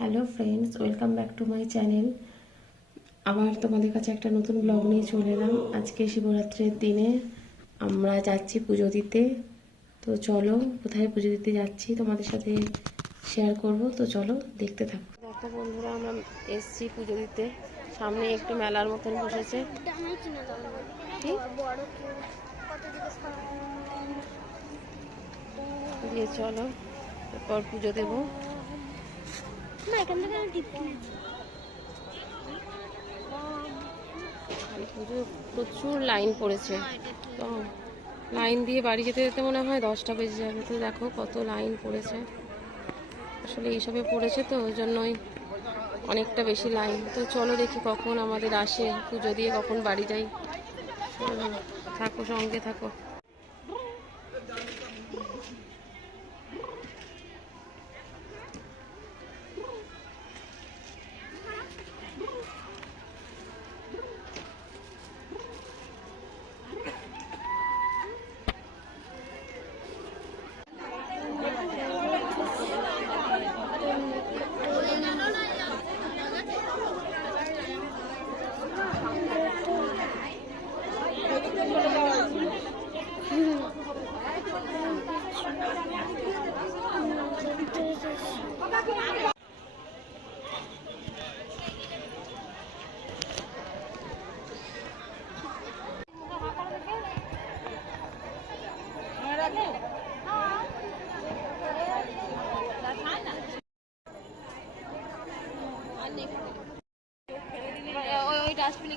Hello friends welcome back to my channel আবার তোমাদের কাছে একটা নতুন ব্লগ নিয়ে চলে এলাম। আজকে শিবরাত্রির দিনে আমরা যাচ্ছি পুজো দিতে। তো চলো, কোথায় পুজো দিতে যাচ্ছি তোমাদের সাথে শেয়ার করব। তো চলো, দেখতে থাকো। দেখো বন্ধুরা, আমরা এসছি পুজো দিতে। সামনে একটু মেলার মতন বসেছে। দিয়ে চলো তারপর পুজো দেবো। না এখান থেকে আমি টিপতে প্রচুর লাইন পড়েছে। তো লাইন দিয়ে বাড়ি যেতে যেতে মনে হয় দশটা বেজে যাবে। তো দেখো কত লাইন পড়েছে। আসলে এইসবে পড়েছে তো ওই জন্যই অনেকটা বেশি লাইন। তো চলো দেখি কখন আমাদের আসে। পুজো দিয়ে কখন বাড়ি যাই। থাকো সঙ্গে থাকো। ওই ডাস্টবিনে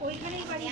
ওইখানেই বাড়ি